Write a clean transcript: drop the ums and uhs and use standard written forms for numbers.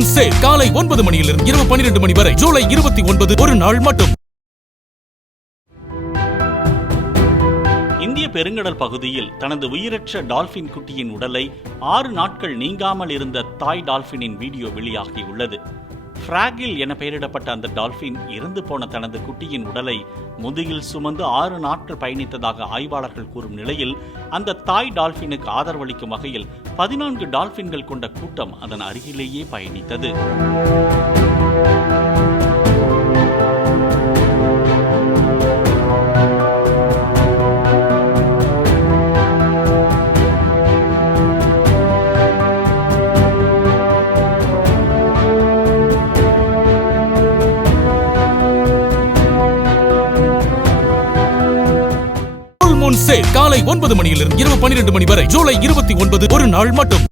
Moon sale காலை 9 மணியிலிருந்து இரவு 12 மணி வரை ஜூலை 29 ஒரு நாள் மட்டும். இந்திய பெருங்கடல் பகுதியில் தனது உயிரற்ற டால்பின் குட்டியின் உடலை 6 நாட்கள் நீங்காமல் இருந்த தாய் டால்பினின் வீடியோ வெளியாகியுள்ளது. பிராகில் என பெயரிடப்பட்ட அந்த டால்பின் இறந்து போன தனது குட்டியின் உடலை முதுகில் சுமந்து 6 நாட்கள் பயணித்ததாக ஆய்வாளர்கள் கூறும் நிலையில், அந்த தாய் டால்பினுக்கு ஆதரவளிக்கும் வகையில் 14 டால்பின்கள் கொண்ட கூட்டம் அதன் அருகிலேயே பயணித்தது. மூன் சேல் காலை 9 மணியிலிருந்து இரவு 12 மணி வரை ஜூலை 29 ஒரு நாள் மட்டும்.